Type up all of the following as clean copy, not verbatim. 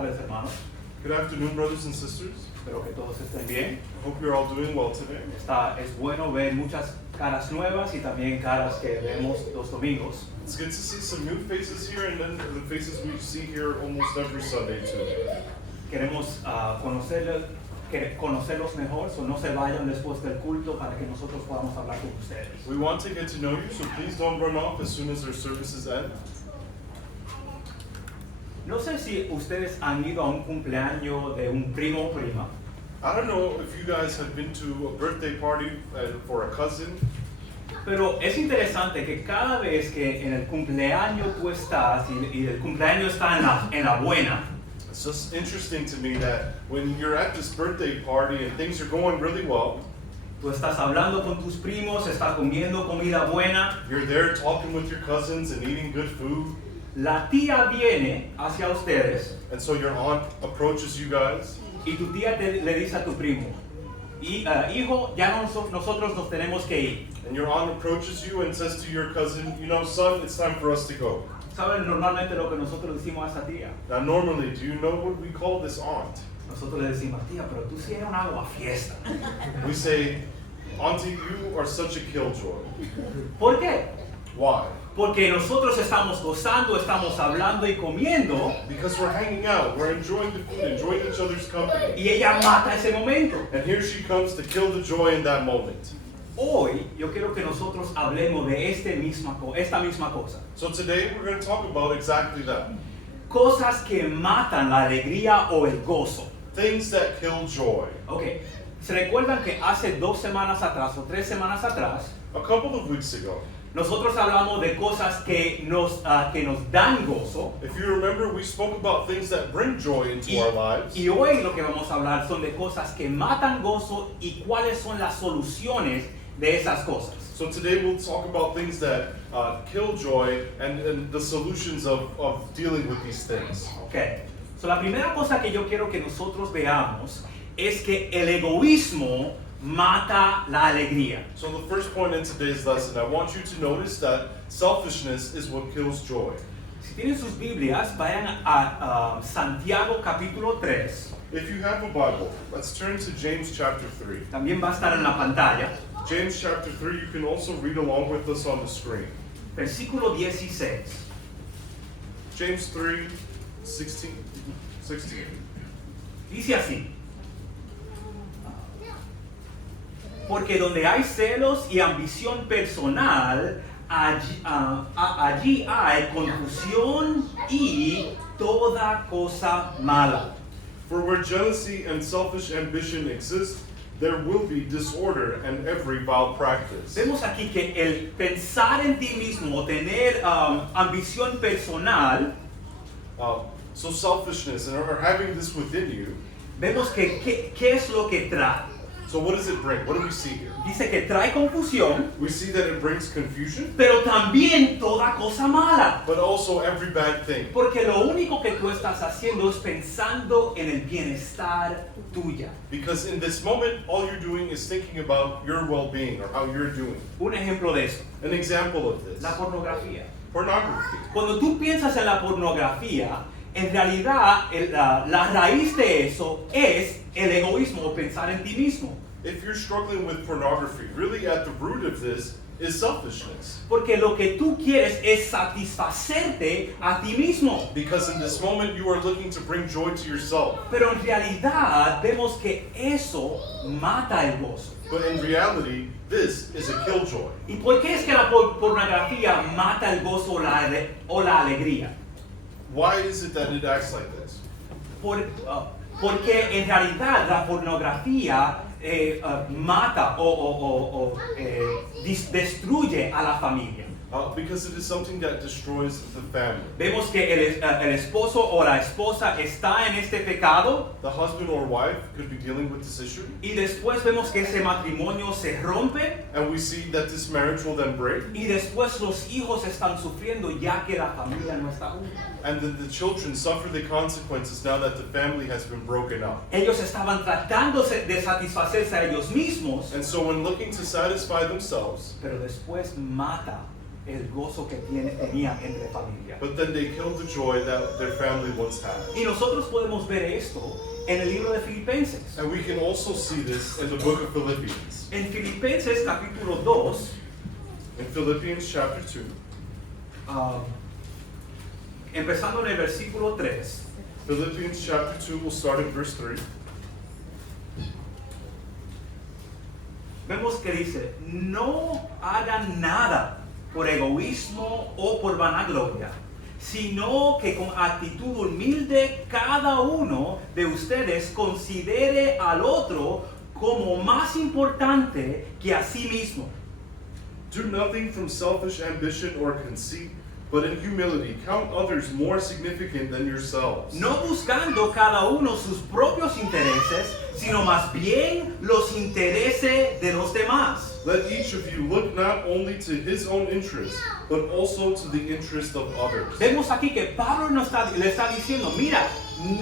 tardes, hermanos. Good afternoon, brothers and sisters. Espero que todos estén bien. I hope you're all doing well today. Es bueno ver muchas caras nuevas y también caras que vemos los domingos. It's good to see some new faces here and then the faces we see here almost every Sunday too. Queremos conocerlos mejor, so no se vayan después del culto para que nosotros podamos hablar con ustedes. We want to get to know you, so please don't run off as soon as our services end. No sé si ustedes han ido a un cumpleaños de un primo o prima, I don't know if you guys have been to a birthday party for a cousin, pero es interesante que cada vez que en el cumpleaños tú estás y el cumpleaños está en la buena, it's just interesting to me that when you're at this birthday party and things are going really well, tú estás hablando con tus primos, estás comiendo comida buena, you're there talking with your cousins and eating good food, la tía viene hacia ustedes and so your aunt approaches you guys, y tu tía le dice a tu primo, hijo, ya nosotros nos tenemos que ir. and your aunt approaches you and says to your cousin, you know, son, it's time for us to go. ¿Saben normalmente lo que nosotros decimos a esa tía? Now, normally, do you know what we call this aunt? Nosotros le decimos, tía, pero tú sí eres una aguafiesta. We say, Auntie, you are such a killjoy. ¿Por qué? Why? Porque nosotros estamos gozando, estamos hablando y comiendo Because we're hanging out, we're enjoying the food, enjoying each other's company. y ella mata ese momento. And here she comes to kill the joy in that moment. Hoy yo quiero que nosotros hablemos de esta misma cosa. So today we're going to talk about exactly that. Cosas que matan la alegría o el gozo. Things that kill joy. Ok, ¿se recuerdan que hace 2 semanas atrás o 3 semanas atrás A couple of weeks ago, nosotros hablamos de cosas que nos dan gozo? if you remember, we spoke about things that bring joy into our lives. Y hoy lo que vamos a hablar son de cosas que matan gozo y cuáles son las soluciones de esas cosas. So today we'll talk about things that kill joy and the solutions of dealing with these things. Ok, so la primera cosa que yo quiero que nosotros veamos es que el egoísmo mata la alegría. So the first point in today's lesson, I want you to notice that selfishness is what kills joy. Si tienen sus Biblias, vayan a Santiago capítulo 3. If you have a Bible, let's turn to James chapter 3. También va a estar en la pantalla. James chapter 3, you can also read along with us on the screen. Versículo 16. James 3, 16. Dice así. Porque donde hay celos y ambición personal, allí hay confusión y toda cosa mala. For where jealousy and selfish ambition exist, there will be disorder and every vile practice. Vemos aquí que el pensar en ti mismo, tener ambición personal, So selfishness or having this within you, vemos que ¿qué es lo que trae? so what does it bring? What do we see here? Dice que trae confusión, We see that it brings confusion, pero también toda cosa mala. but also every bad thing. Porque lo único que tú estás haciendo es pensando en el bienestar tuya. Because in this moment, all you're doing is thinking about your well-being or how you're doing. Un ejemplo de eso, An example of this, la pornografía. pornography. Cuando tú piensas en la pornografía, en realidad la raíz de eso es el egoísmo o pensar en ti mismo. If you're struggling with pornography, really at the root of this is selfishness. Porque lo que tú quieres es satisfacerte a ti mismo. Because in this moment, you are looking to bring joy to yourself. Pero en realidad vemos que eso mata el gozo. But in reality, this is a killjoy. ¿Y por qué es que la pornografía mata el gozo o la alegría? Why is it that it acts like this? Porque en realidad la pornografía mata o destruye a la familia. Because it is something that destroys the family. Vemos que el esposo o la esposa está en este pecado The husband or wife could be dealing with this issue, y después vemos que ese matrimonio se rompe and we see that this marriage will then break, y después los hijos están sufriendo ya que la familia no está junta. and then the children suffer the consequences now that the family has been broken up. Ellos estaban tratando de satisfacerse a ellos mismos, And so when looking to satisfy themselves, pero después mata el gozo que tenían entre familia. But then they killed the joy that their family once had. Y nosotros podemos ver esto en el libro de Filipenses. And we can also see this in the book of Philippians. En Filipenses capítulo 2, In Philippians chapter 2, empezando en el versículo 3, Philippians chapter 2, we'll start in verse 3. vemos que dice, no hagan nada por egoísmo o por vanagloria, sino que con actitud humilde cada uno de ustedes considere al otro como más importante que a sí mismo. Do nothing from selfish ambition or conceit, but in humility count others more significant than yourselves. No buscando cada uno sus propios intereses, sino más bien los intereses de los demás. Let each of you look not only to his own interest, but also to the interest of others. Vemos aquí que Pablo le está diciendo, mira,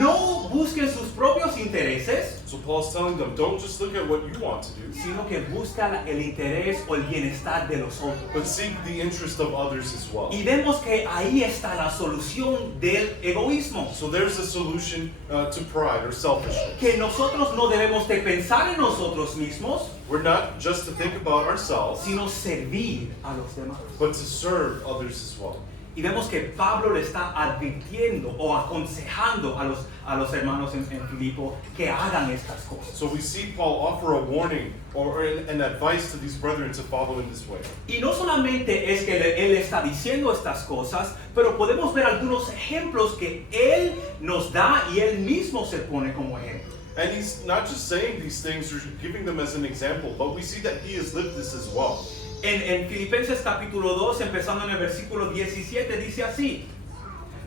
no busquen sus propios intereses, So Paul's telling them, don't just look at what you want to do, sino que busca el interés o el bienestar de los otros. but seek the interest of others as well. Y vemos que ahí está la solución del egoísmo. So there's a solution to pride or selfishness. Que nosotros no debemos de pensar en nosotros mismos, We're not just to think about ourselves, sino servir a los demás. but to serve others as well. Y vemos que Pablo le está advirtiendo o aconsejando a los hermanos en Filipo que hagan estas cosas. So we see Paul offer a warning or an advice to these brethren to follow in this way. Y no solamente es que él está diciendo estas cosas, pero podemos ver algunos ejemplos que él nos da y él mismo se pone como ejemplo. And he's not just saying these things or giving them as an example, but we see that he has lived this as well. En Filipenses capítulo 2, empezando en el versículo 17, dice así: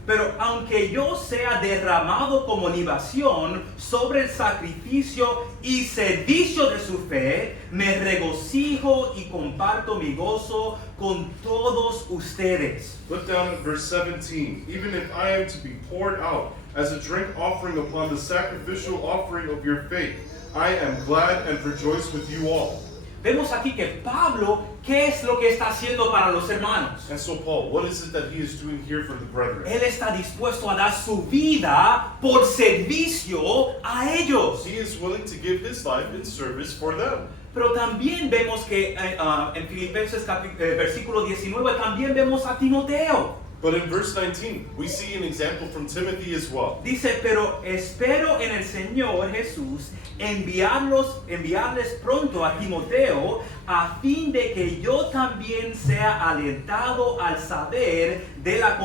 pero aunque yo sea derramado como libación sobre el sacrificio y servicio de su fe, me regocijo y comparto mi gozo con todos ustedes. Look down at verse 17. Even if I am to be poured out as a drink offering upon the sacrificial offering of your faith, I am glad and rejoice with you all. Vemos aquí que Pablo, ¿qué es lo que está haciendo para los hermanos? And so Paul, what is it that he is doing here for the brethren? Él está dispuesto a dar su vida por servicio a ellos. He is willing to give his life in service for them. Pero también vemos que en Filipenses versículo 19 también vemos a Timoteo. But in verse 19, we see an example from Timothy as well. Dice, pero espero en el Señor Jesús enviarles pronto a Timoteo a fin de que yo también sea alentado al saber de la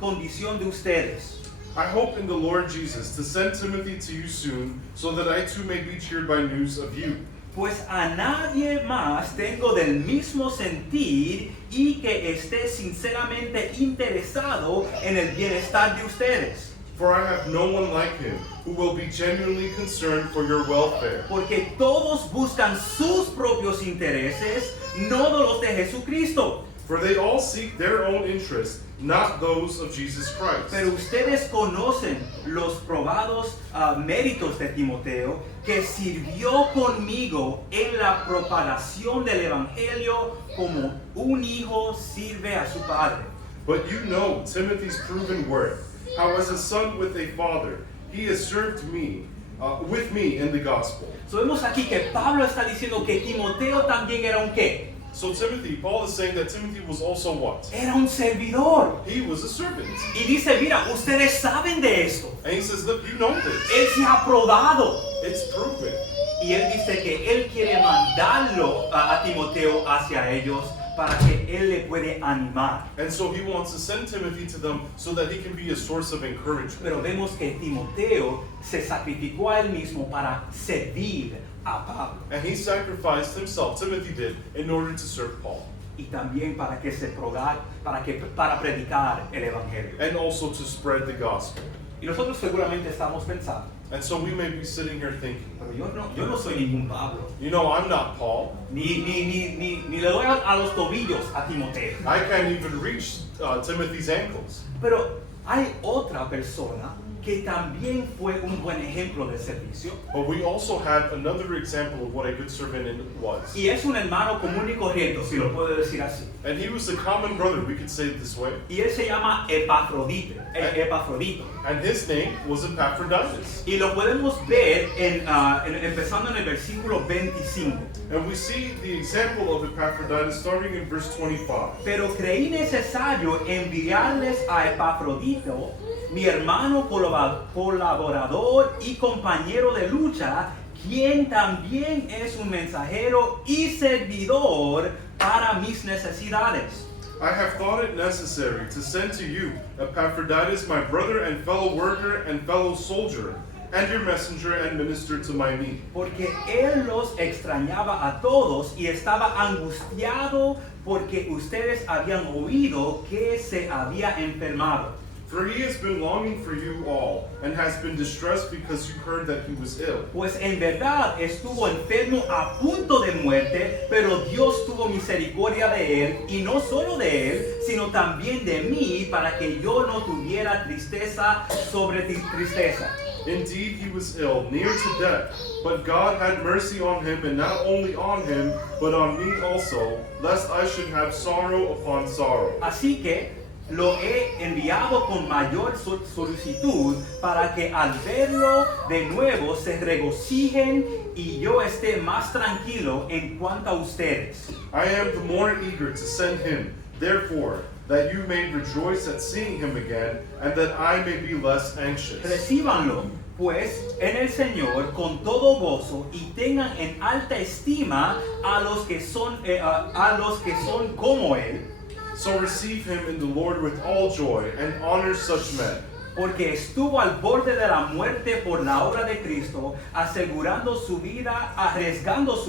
condición de ustedes. I hope in the Lord Jesus to send Timothy to you soon, so that I too may be cheered by news of you. Pues a nadie más tengo del mismo sentir y que esté sinceramente interesado en el bienestar de ustedes. For I have no one like him, who will be genuinely concerned for your welfare. Porque todos buscan sus propios intereses, no los de Jesucristo. For they all seek their own interests, not those of Jesus Christ. Pero ustedes conocen los probados méritos de Timoteo, que sirvió conmigo en la propagación del Evangelio como un hijo sirve a su padre. But you know Timothy's proven worth, how as a son with a father, he has served me, with me in the gospel. So vemos aquí que Pablo está diciendo que Timoteo también era un ¿qué? So Timothy, Paul is saying that Timothy was also what? Era un servidor. He was a servant. Y dice, mira, ustedes saben de esto. And he says, look, you know this. Él se ha probado. It's proven. Y él dice que él quiere mandarlo a Timoteo hacia ellos para que él le puede animar. And so he wants to send Timothy to them so that he can be a source of encouragement. Pero vemos que Timoteo se sacrificó a él mismo para servir a Pablo. And he sacrificed himself, Timothy did, in order to serve Paul. Y también para predicar el evangelio. And also to spread the gospel. Y nosotros seguramente estamos pensando, And so we may be sitting here thinking, pero yo no soy ningún Pablo. you know, I'm not Paul. Ni le doy a los tobillos a Timoteo. I can't even reach Timothy's ankles. Pero hay otra persona que también fue un buen ejemplo de servicio. But we also had another example of what a good servant was. Y es un hermano común y corriente, si lo puedo decir así. And he was a common brother, we could say it this way. Y él se llama Epafrodito. And his name was Epaphroditus. Y lo podemos ver empezando en el versículo 25. And we see the example of Epaphroditus starting in verse 25. Pero creí necesario enviarles a Epafrodito, mi hermano colaborador y compañero de lucha, quien también es un mensajero y servidor para mis necesidades. I have thought it necessary to send to you Epaphroditus, my brother and fellow worker and fellow soldier, and your messenger and minister to my need. Porque él los extrañaba a todos y estaba angustiado porque ustedes habían oído que se había enfermado. For he has been longing for you all, and has been distressed because you heard that he was ill. Pues en verdad estuvo enfermo a punto de muerte, pero Dios tuvo misericordia de él, y no solo de él, sino también de mí, para que yo no tuviera tristeza sobre tristeza. Indeed, he was ill, near to death, but God had mercy on him, and not only on him, but on me also, lest I should have sorrow upon sorrow. Así que lo he enviado con mayor solicitud para que al verlo de nuevo se regocijen y yo esté más tranquilo en cuanto a ustedes. I am the more eager to send him, therefore, that you may rejoice at seeing him again, and that I may be less anxious. Recíbanlo, pues, en el Señor con todo gozo y tengan en alta estima a los que son como él. So receive him in the Lord with all joy, and honor such men. Porque estuvo al borde de la muerte por la obra de Cristo, arriesgando su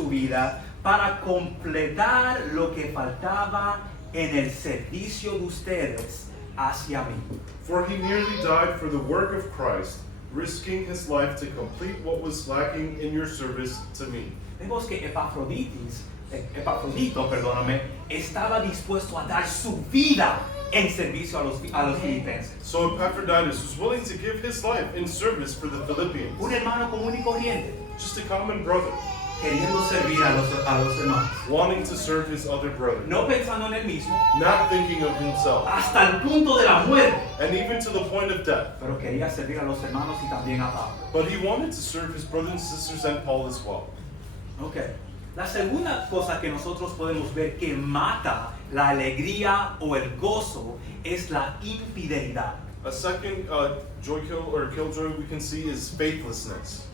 vida para completar lo que faltaba en el servicio de ustedes hacia mí. For he nearly died for the work of Christ, risking his life to complete what was lacking in your service to me. Vemos que Epafrodito, estaba dispuesto a dar su vida en servicio a los filipenses. So Epaphroditus was willing to give his life in service for the Philippians. Un hermano común y corriente, Just a common brother, queriendo servir a los demás. wanting to serve his other brother, No pensando en él mismo, not thinking of himself, hasta el punto de la muerte. and even to the point of death. Pero quería servir a los hermanos y también a Pablo. But he wanted to serve his brothers and sisters and Paul as well. Okay. La segunda cosa que nosotros podemos ver que mata la alegría o el gozo es la infidelidad. A second killjoy we can see is faithlessness.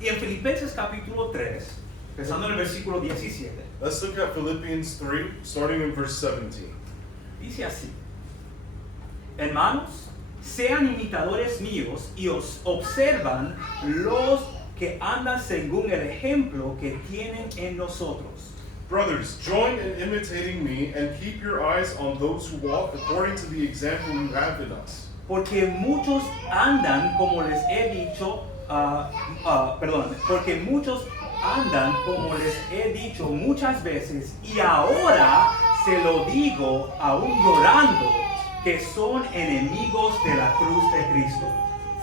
Y en Filipenses capítulo 3, empezando en el versículo 17, Let's look at Philippians 3, starting in verse 17. dice así: Hermanos, sean imitadores míos y os observan los que andan según el ejemplo que tienen en nosotros. Brothers, join in imitating me and keep your eyes on those who walk according to the example you have in us. Porque muchos andan, como les he dicho, porque muchos andan, como les he dicho muchas veces, y ahora se lo digo aún llorando, que son enemigos de la cruz de Cristo.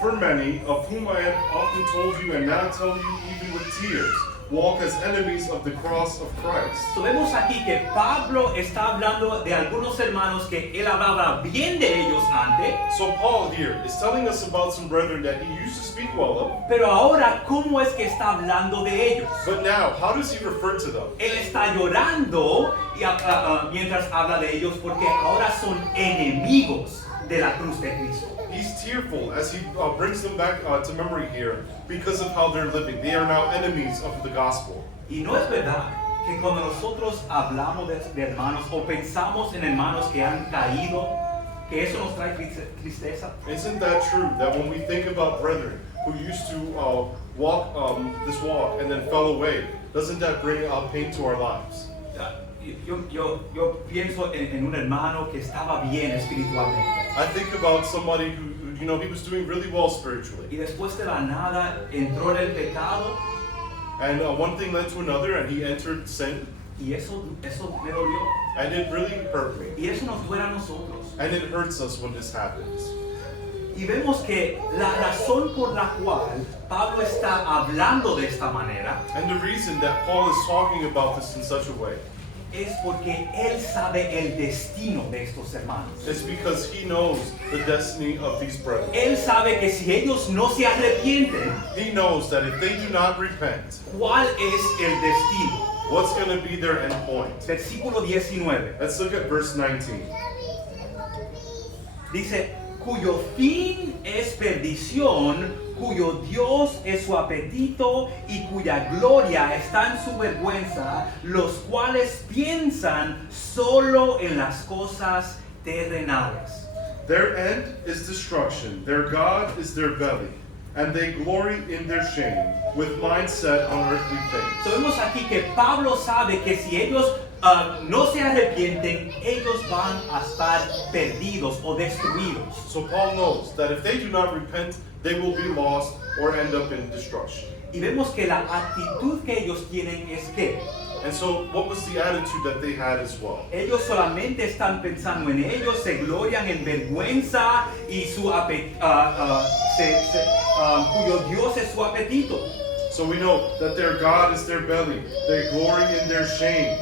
For many, of whom I have often told you and now tell you even with tears, walk as enemies of the cross of Christ. So vemos aquí que Pablo está hablando de algunos hermanos que él hablaba bien de ellos antes, So Paul here is telling us about some brethren that he used to speak well of, pero ahora, ¿cómo es que está hablando de ellos? but now, how does he refer to them? Él está llorando mientras habla de ellos porque ahora son enemigos de la cruz de Cristo. He's tearful as he brings them back to memory here because of how they're living. They are now enemies of the gospel. Y no es verdad que cuando nosotros hablamos de hermanos o pensamos en hermanos que han caído, que eso nos trae tristeza. Isn't that true that when we think about brethren who used to walk this walk and then fell away, doesn't that bring pain to our lives? Yo pienso en un hermano que estaba bien espiritualmente I think about somebody who, he was doing really well spiritually. y después de la nada entró en el pecado And one thing led to another and he entered sin. y eso me dolió And it really hurt me. y eso nos duele a nosotros. And it hurts us when this happens. Y vemos que la razón por la cual Pablo está hablando de esta manera And the reason that Paul is talking about this in such a way es porque él sabe el destino de estos hermanos. is because he knows the destiny of these brethren. Él sabe que si ellos no se arrepienten, He knows that if they do not repent, ¿cuál es el destino? what's going to be their end point? Versículo 19. Let's look at verse 19. Dice, cuyo fin es perdición, cuyo Dios es su apetito y cuya gloria está en su vergüenza, los cuales piensan solo en las cosas terrenales. Their end is destruction, their God is their belly, and they glory in their shame, with minds set on earthly things. So, vemos aquí que Pablo sabe que si ellos no se arrepienten, ellos van a estar perdidos o destruidos. So Paul knows that if they do not repent, they will be lost or end up in destruction. Y vemos que la actitud que ellos tienen es que And so what was the attitude that they had as well? ellos solamente están pensando en ellos, se glorian en vergüenza y cuyo Dios es su apetito. So we know that their God is their belly, they glory in their shame.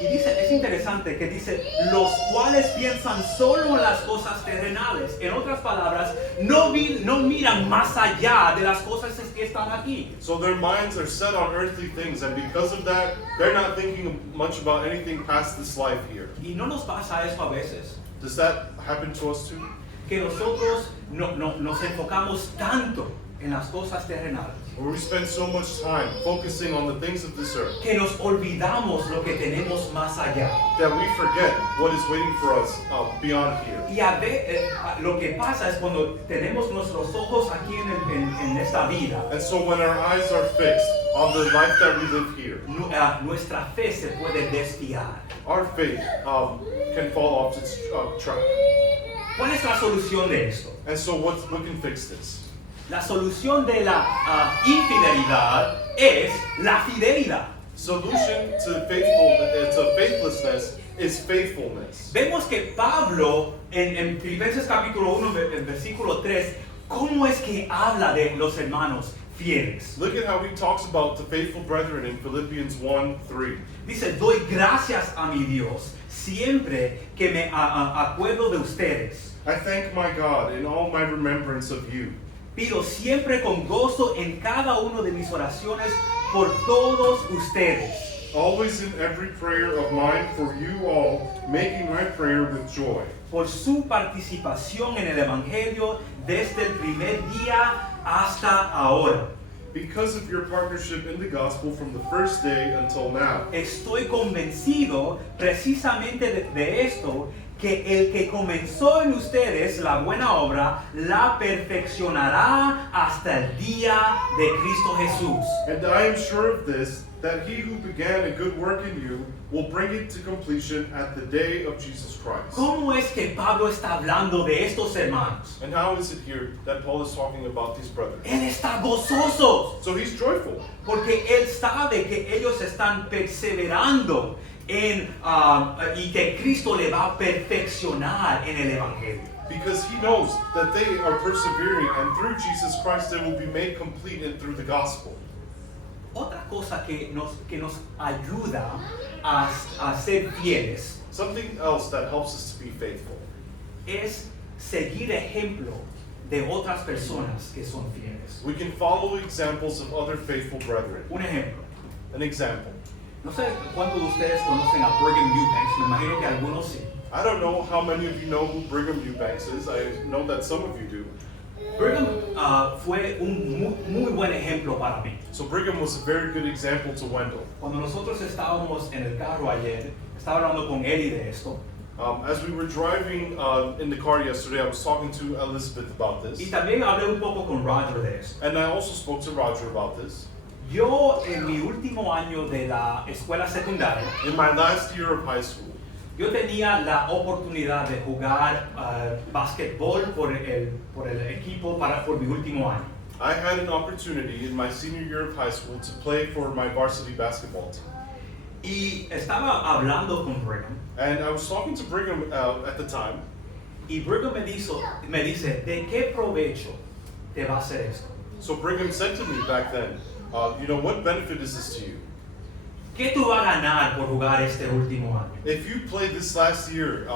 Y dice, es interesante que dice, los cuales piensan solo en las cosas terrenales. En otras palabras, no miran más allá de las cosas que están aquí. So their minds are set on earthly things, and because of that, they're not thinking much about anything past this life here. Y no nos pasa eso a veces, Does that happen to us too? que nosotros nos enfocamos tanto en las cosas terrenales, Where we spend so much time focusing on the things of this earth que nos olvidamos lo que tenemos más allá. that we forget what is waiting for us beyond here. Y lo que pasa es cuando tenemos nuestros ojos aquí en esta vida, And so when our eyes are fixed on the life that we live here, nuestra fe se puede desviar. our faith can fall off its track. ¿Cuál es la solución de esto? And so what can fix this? La solución de la infidelidad es la fidelidad. Solution to faithlessness is faithfulness. Vemos que Pablo en Filipenses capítulo 1, en versículo 3, ¿cómo es que habla de los hermanos fieles? Look at how he talks about the faithful brethren in Philippians 1:3. Dice, doy gracias a mi Dios siempre que me acuerdo de ustedes. I thank my God in all my remembrance of you. Pido siempre con gozo en cada una de mis oraciones por todos ustedes, Always in every prayer of mine for you all, making my prayer with joy. por su participación en el Evangelio desde el primer día hasta ahora. Because of your partnership in the gospel from the first day until now. Estoy convencido precisamente de esto, que el que comenzó en ustedes la buena obra, la perfeccionará hasta el día de Cristo Jesús. And I am sure of this, that he who began a good work in you will bring it to completion at the day of Jesus Christ. ¿Cómo es que Pablo está hablando de estos hermanos? And how is it here that Paul is talking about these brothers? Él está gozoso, So he's joyful, porque él sabe que ellos están perseverando y que Cristo le va a perfeccionar en el Evangelio. because he knows that they are persevering, and through Jesus Christ they will be made complete and through the gospel. Otra cosa que nos ayuda a ser fieles Something else that helps us to be faithful es seguir ejemplo de otras personas que son fieles. we can follow examples of other faithful brethren. Un ejemplo. An example. No sé cuántos de ustedes conocen a Brigham Eubanks, me imagino que algunos sí. I don't know how many of you know who Brigham Eubanks is. I know that some of you do. Brigham fue un muy buen ejemplo para mí. So Brigham was a very good example to Wendell. Cuando nosotros estábamos en el carro ayer, estaba hablando con Eli de esto, As we were driving in the car yesterday, I was talking to Elizabeth about y this. también hablé un poco con Roger de esto. And I also spoke to Roger about this. Yo en mi último año de la escuela secundaria, In my last year of high school, yo tenía la oportunidad de jugar básquetbol por el equipo por mi último año. I had an opportunity in my senior year of high school to play for my varsity basketball team. Y estaba hablando con Brigham, And I was talking to Brigham at the time, Y Brigham me dice, ¿de qué provecho te va a hacer esto? So Brigham said to me back then, what benefit is this to you? ¿Qué tú vas a ganar por jugar este último año? If you played this last year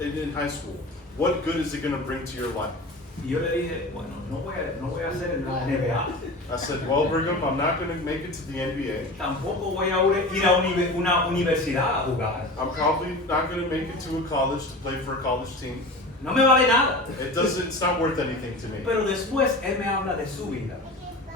in high school, what good is it going to bring to your life? Y yo le dije, bueno, no voy a hacer la NBA. I said, well, Brigham, I'm not going to make it to the NBA. Tampoco voy a ir a una universidad a jugar. I'm probably not going to make it to a college to play for a college team. No me vale nada. It's not worth anything to me. Pero después él me habla de su vida.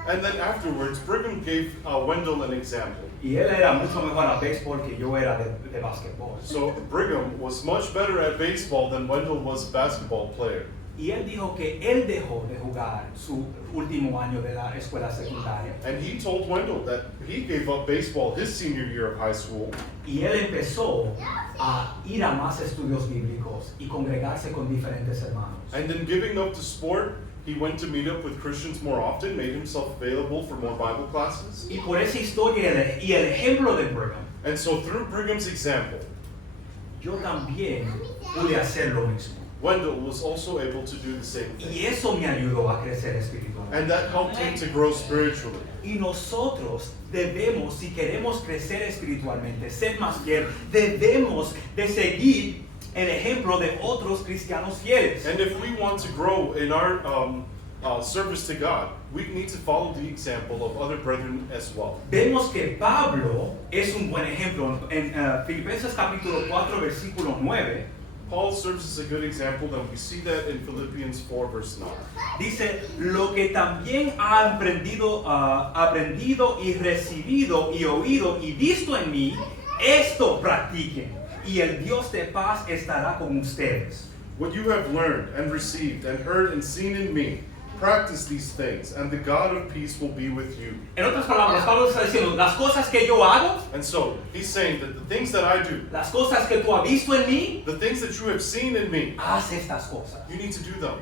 And then afterwards, Brigham gave Wendell an example. Y él era mucho mejor a béisbol que yo era de básquetbol. So Brigham was much better at baseball than Wendell was a basketball player. Y él dijo que él dejó de jugar su último año de la escuela secundaria. And he told Wendell that he gave up baseball his senior year of high school. Y él empezó a ir a más estudios bíblicos y congregarse con diferentes hermanos. And in giving up the sport, he went to meet up with Christians more often, made himself available for more Bible classes. Y por esa historia y el ejemplo de Brigham, And so through Brigham's example, yo también pude hacer lo mismo. Wendell was also able to do the same thing. Y eso me ayudó a crecer espiritualmente. And that helped him to grow spiritually. Y nosotros debemos, si queremos crecer espiritualmente, ser más fiel, debemos de seguir el ejemplo de otros cristianos fieles. And if we want to grow in our service to God, we need to follow the example of other brethren as well. Vemos que Pablo es un buen ejemplo. En Filipenses capítulo 4, versículo 9, Paul serves as a good example, and we see that in Philippians 4, verse 9. dice, lo que también ha aprendido y recibido y oído y visto en mí, esto practiquen, y el Dios de paz estará con ustedes. What you have learned and received and heard and seen in me, practice these things, and the God of peace will be with you. En otras palabras, Pablo está diciendo, las cosas que yo hago, And so, he's saying that the things that I do, las cosas que tú has visto en mí, the things that you have seen in me, haz estas cosas. you need to do them.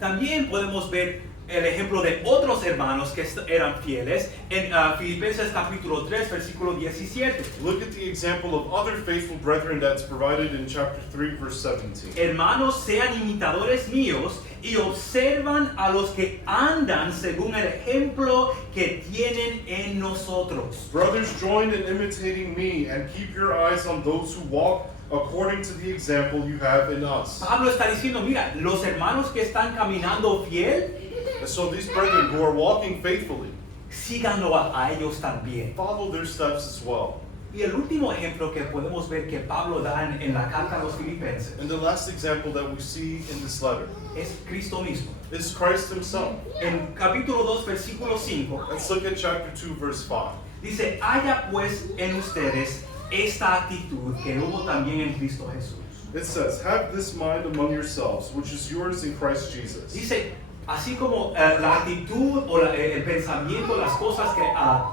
También podemos ver el ejemplo de otros hermanos que eran fieles en Filipenses capítulo 3, versículo 17. Look at the example of other faithful brethren that's provided in chapter 3, verse 17. Hermanos, sean imitadores míos y observan a los que andan según el ejemplo que tienen en nosotros. Brothers, join in imitating me and keep your eyes on those who walk according to the example you have in us. Pablo está diciendo, mira, los hermanos que están caminando fiel, And so these brethren who are walking faithfully, síganlo a ellos también. follow their steps as well. Y el último ejemplo que podemos ver que Pablo da en la carta a los filipenses And the last example that we see in this letter es Cristo mismo. is Christ himself. En capítulo 2, versículo 5, Let's look at chapter 2, verse 5. dice, haya pues en ustedes esta actitud que hubo también en Cristo Jesús. It says, have this mind among yourselves, which is yours in Christ Jesus. Dice, así como la actitud o el pensamiento, las cosas que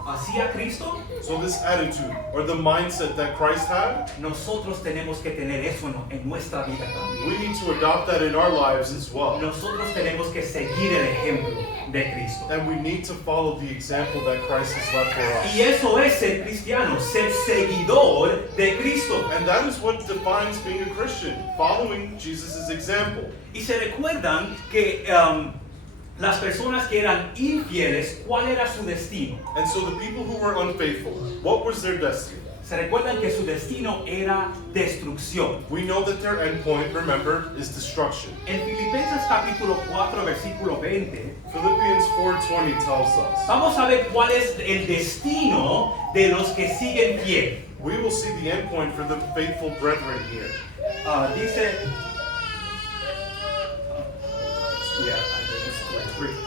hacía Cristo, So this attitude or the mindset that Christ had, nosotros tenemos que tener eso en nuestra vida también. we need to adopt that in our lives as well. Nosotros tenemos que seguir el ejemplo de Cristo. And we need to follow the example that Christ has left for us. Y eso es ser cristiano, ser seguidor de Cristo. And that is what defines being a Christian, following Jesus' example. Y se recuerdan que las personas que eran infieles, ¿cuál era su destino? And so the people who were unfaithful, what was their destiny? Se recuerdan que su destino era destrucción. We know that their end point, remember, is destruction. En Filipenses capítulo 4, versículo 20, Philippians 4:20 tells us. vamos a ver cuál es el destino de los que siguen fiel. We will see the end point for the faithful brethren here. Dice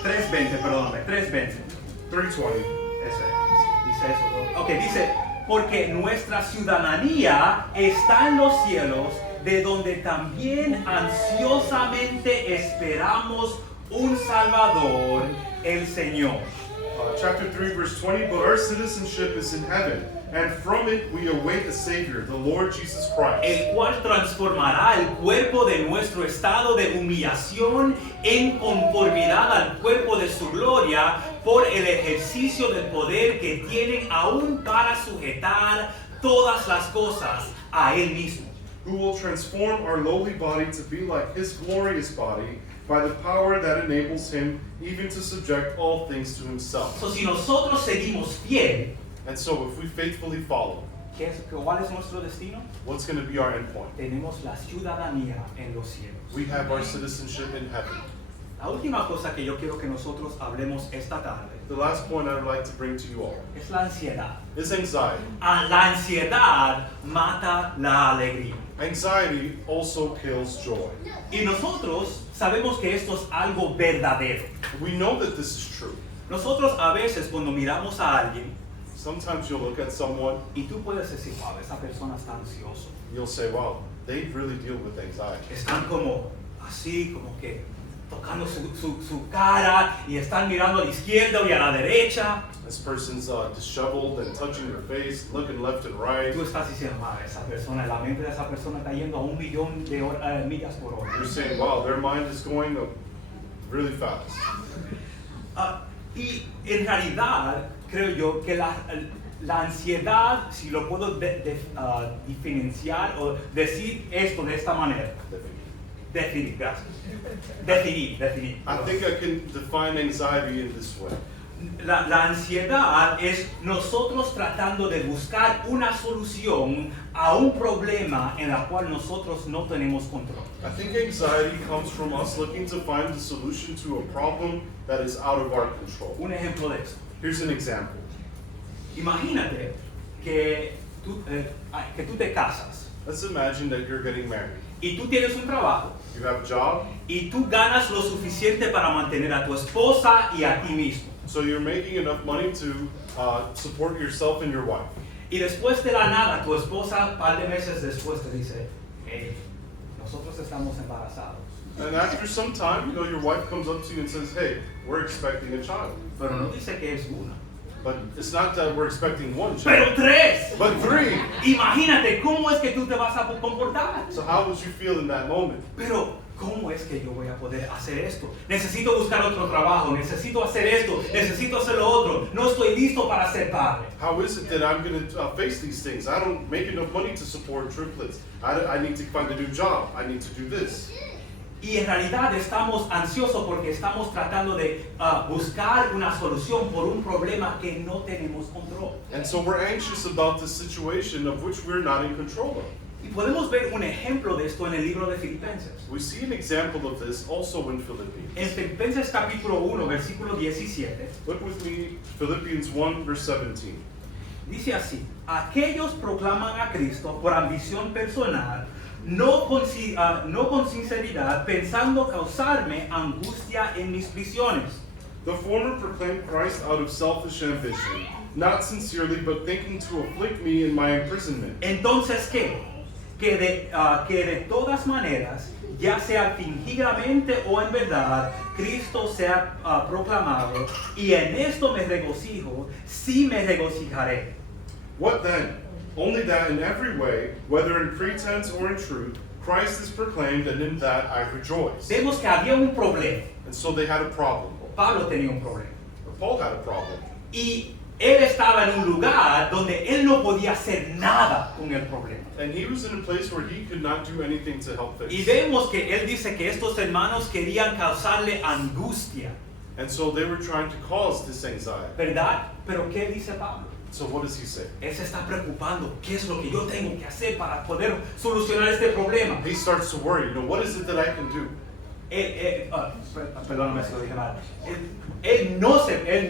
3:20, perdóname, 3:20. 3:20. Dice eso. Ok, dice, porque nuestra ciudadanía está en los cielos, de donde también ansiosamente esperamos un Salvador, el Señor. Chapter 3, verse 20. But our citizenship is in heaven, and from it we await a Savior, the Lord Jesus Christ. El cual transformará el cuerpo de nuestro estado de humillación en conformidad al cuerpo de su gloria por el ejercicio del poder que tienen aún para sujetar todas las cosas a Él mismo. who will transform our lowly body to be like his glorious body by the power that enables him even to subject all things to himself. So, si nosotros seguimos fiel, And so if we faithfully follow, ¿cuál es nuestro destino? what's going to be our endpoint? Tenemos la ciudadanía en los cielos. We have our citizenship in heaven. La última cosa que yo quiero que nosotros hablemos esta tarde The last point I would like to bring to you all es la ansiedad. is anxiety. La ansiedad mata la alegría. Anxiety also kills joy. Y nosotros sabemos que esto es algo verdadero. We know that this is true. Nosotros a veces cuando miramos a alguien Sometimes you'll look at someone, y tú puedes decir, wow, esa persona está ansioso. you'll say, wow, they really deal with anxiety. Están como así, como que tocando su cara y están mirando a la izquierda y a la derecha. This person's disheveled and touching their face, looking left and right. Tú estás diciendo, ah, esa persona, la mente de esa persona está yendo a 1,000,000 de millas por hora. You're saying, wow, their mind is going really fast. Y en realidad, creo yo que la ansiedad, si lo puedo diferenciar o decir esto de esta manera, definir, gracias. Definir. I think I can define anxiety in this way. La ansiedad es nosotros tratando de buscar una solución a un problema en el cual nosotros no tenemos control. I think anxiety comes from us looking to find the solution to a problem that is out of our control. Un ejemplo de esto. Here's an example. Imagínate que tú te casas Let's imagine that you're getting married. y tú tienes un trabajo You have a job, y tú ganas lo suficiente para mantener a tu esposa y a ti mismo. so you're making enough money to support yourself and your wife. Y después de la nada, tu esposa, un par de meses después, te dice, hey, nosotros estamos embarazados. And after some time, your wife comes up to you and says, hey, we're expecting a child. Pero no dice que es una, But it's not that we're expecting one pero child, 3. but 3. Imagínate cómo es que tú te vas a comportar. So how would you feel in that moment? Pero, ¿cómo es que yo voy a poder hacer esto? Necesito buscar otro trabajo, necesito hacer esto, necesito hacer lo otro. No estoy listo para ser padre. How is it that I'm going to face these things? I don't make enough money to support triplets. I need to find a new job. I need to do this. Y en realidad estamos ansiosos porque estamos tratando de buscar una solución por un problema que no tenemos control. And so we're anxious about the situation of which we're not in control of. Y podemos ver un ejemplo de esto en el libro de Filipenses. We see an example of this also in Philippians. En Filipenses capítulo 1, versículo 17, Look with me, Philippians 1, verse 17. dice así: aquellos proclaman a Cristo por ambición personal, no con sinceridad, pensando causarme angustia en mis prisiones. The former proclaimed Christ out of selfish ambition, not sincerely, but thinking to afflict me in my imprisonment. Entonces, ¿qué? Que de todas maneras, ya sea fingidamente o en verdad, Cristo sea proclamado, y en esto me regocijo, sí me regocijaré. What then? Only that in every way, whether in pretense or in truth, Christ is proclaimed, and in that I rejoice. Vemos que había un problema. And so they had a problem. Pablo tenía un problema. Or Paul had a problem. Y él estaba en un lugar donde él no podía hacer nada con el problema. And he was in a place where he could not do anything to help Y fix. vemos que él dice que estos hermanos querían causarle angustia, And so they were trying to cause this anxiety. ¿verdad? Pero ¿qué dice Pablo? So what does he say? Él se está preocupando, ¿qué es lo que yo tengo que hacer para poder solucionar este problema? He starts to worry, what is it that I can do? Perdóname si lo dije mal. Él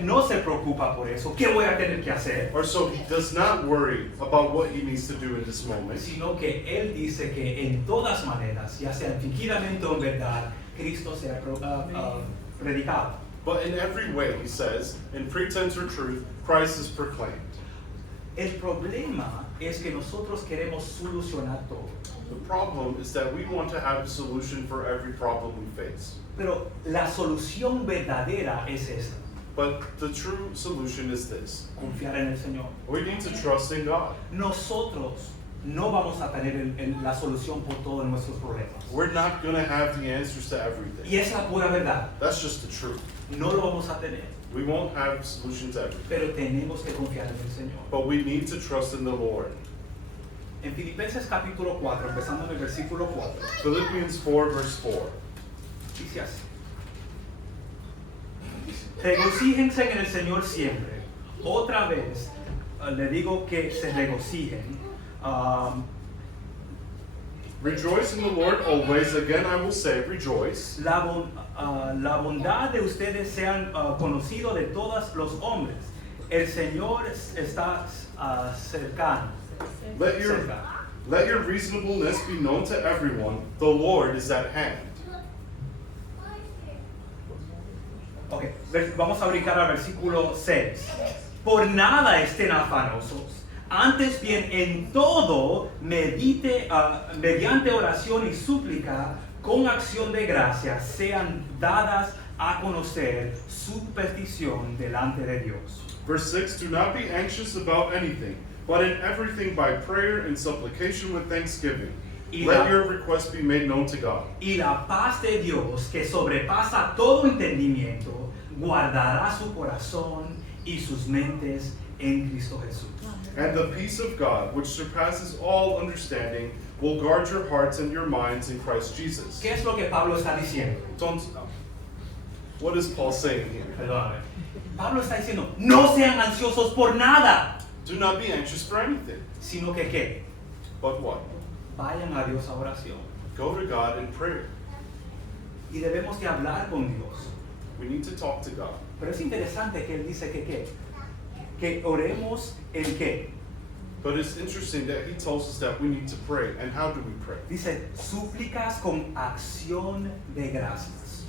no se preocupa por eso. ¿Qué voy a tener que hacer? Or so he does not worry about what he needs to do in this moment. Sino que él dice que en todas maneras, ya sea fingidamente o en verdad, Cristo sea predicado. But in every way, he says, in pretense or truth, Christ is proclaimed. El problema es que nosotros queremos solucionar todo. The problem is that we want to have a solution for every problem we face. Pero la solución verdadera es esta: But the true solution is this. confiar en el Señor. We need to trust in God. Nosotros no vamos a tener la solución por todos nuestros problemas. We're not going to have the answers to everything. Y es la pura verdad. That's just the truth. No lo vamos a tener. We won't have solution to everything. Pero tenemos que confiar en el Señor. But we need to trust in the Lord. En Filipenses capítulo 4, empezando en el versículo 4, Philippians 4, verse 4. dice así. Regocíjense en el Señor siempre. Otra vez le digo que se regocijen. Rejoice in the Lord always. Again, I will say, rejoice. La bondad de ustedes sean conocido de todos los hombres. El Señor está cercano. Let your reasonableness be known to everyone. The Lord is at hand. Ok, vamos a brincar al versículo 6. Por nada estén afanosos, antes bien en todo medite mediante oración y súplica con acción de gracias sean dadas a conocer su petición delante de Dios. Verse 6, do not be anxious about anything, but in everything by prayer and supplication with thanksgiving. Let your requests be made known to God. Y la paz de Dios, que sobrepasa todo entendimiento, guardará su corazón y sus mentes en Cristo Jesús. And the peace of God, which surpasses all understanding, will guard your hearts and your minds in Christ Jesus. ¿Qué es lo que Pablo está diciendo? What is Paul saying here? Perdóname. Pablo está diciendo, no sean ansiosos por nada, Do not be anxious for anything. sino que ¿qué? But what? Vayan a Dios a oración. Go to God in prayer. Y debemos de hablar con Dios. We need to talk to God. Pero es interesante que él dice que ¿qué? Que oremos en qué. But it's interesting that he tells us that we need to pray. And how do we pray? Dice, súplicas con acción de gracias.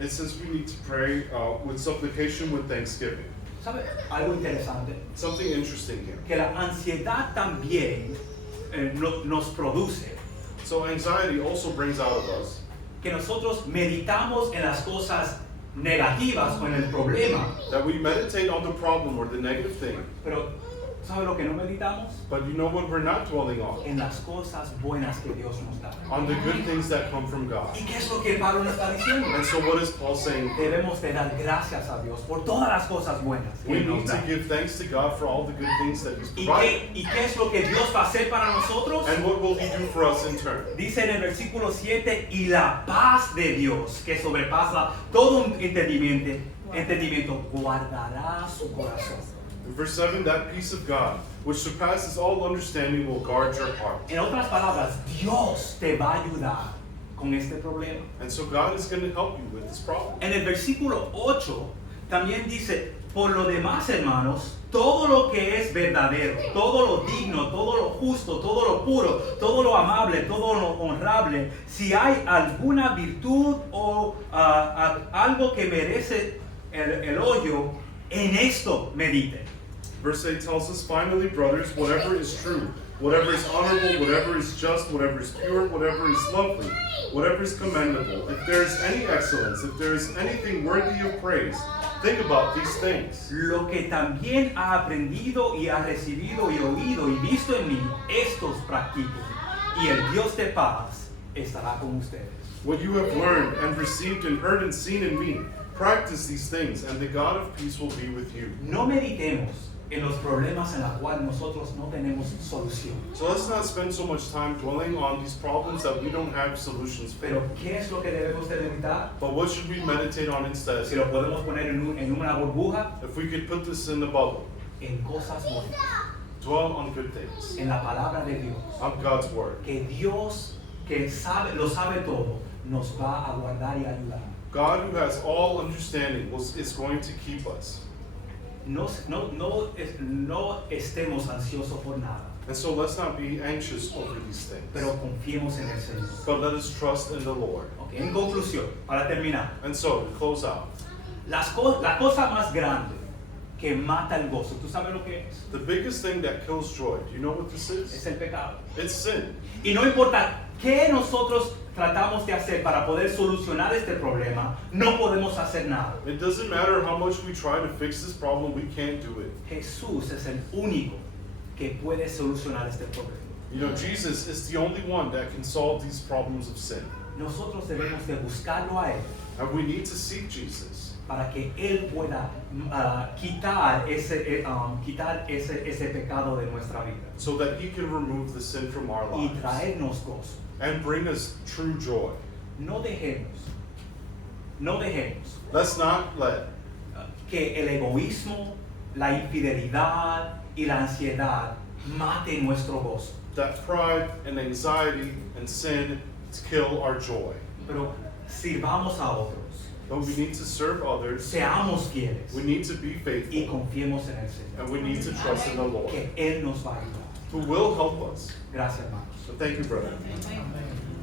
It says we need to pray with supplication with thanksgiving. ¿Sabe algo interesante? Something interesting here. Que la ansiedad también nos produce So anxiety also brings out of us que nosotros meditamos en las cosas negativas o en el problema, that we meditate on the problem or the negative thing. pero ¿sabe lo que no meditamos? But you know what we're not dwelling on? En las cosas buenas que Dios nos da. On the good things that come from God. ¿Y qué es lo que Pablo nos está diciendo? And so what is Paul saying? Debemos de dar gracias a Dios por todas las cosas buenas que We Él nos need to da. give thanks to God for all the good things that He's ¿Y provided. qué es lo que Dios va a hacer para nosotros? And what will He do for us in turn? Dice en el versículo 7, y la paz de Dios, que sobrepasa todo un entendimiento, guardará su corazón. In verse 7, that peace of God, which surpasses all understanding, will guard your heart. En otras palabras, Dios te va a ayudar con este problema. And so God is going to help you with this problem. En el versículo 8 también dice, por lo demás, hermanos, todo lo que es verdadero, todo lo digno, todo lo justo, todo lo puro, todo lo amable, todo lo honrable, si hay alguna virtud o algo que merece el elogio, en esto medite. Verse 8 tells us, finally, brothers, whatever is true, whatever is honorable, whatever is just, whatever is pure, whatever is lovely, whatever is commendable, if there is any excellence, if there is anything worthy of praise, think about these things. Lo que también ha aprendido y ha recibido y oído y visto en mí, estos practiquen, y el Dios de paz estará con ustedes. What you have learned and received and heard and seen in me, practice these things, and the God of peace will be with you. No meditemos en los problemas en los cuales nosotros no tenemos solución. So let's not spend so much time dwelling on these problems that we don't have solutions for. Pero ¿qué es lo que debemos de meditar? But what should we meditate on instead? Si lo podemos poner en una burbuja, If we could put this in the bubble, en cosas buenas, dwell on good things, en la palabra de Dios. on God's word. Que Dios, que lo sabe todo, nos va a guardar y ayudar. God, who has all understanding, is going to keep us. No estemos ansiosos por nada, And so let's not be anxious over these things, pero confiemos en el Señor. but let us trust in the Lord. Ok, en conclusión, para terminar, And so, to close out, la cosa más grande que mata el gozo, ¿tú sabes lo que es? the biggest thing that kills joy, do you know what this Es is? el pecado. It's sin. Y no importa qué nosotros tratamos de hacer para poder solucionar este problema, no podemos hacer nada. It doesn't matter how much we try to fix this problem, we can't do it. Jesús es el único que puede solucionar este problema. You know, Jesus is the only one that can solve these problems of sin. Nosotros debemos de buscarlo a Él, And we need to seek Jesus. para que Él pueda quitar ese pecado de nuestra vida so that He can remove the sin from our y lives traernos gozo. and bring us true joy. No dejemos Let's not let que el egoísmo, la infidelidad y la ansiedad maten nuestro gozo. that pride and anxiety and sin kill our joy. Pero sirvamos a otros, But we need to serve others, seamos fieles we need to be y faithful, confiemos en el Señor, and we need to trust in the Lord, que Él nos va a ayudar. who will help us. Gracias, hermanos. So thank you, brother. Amen.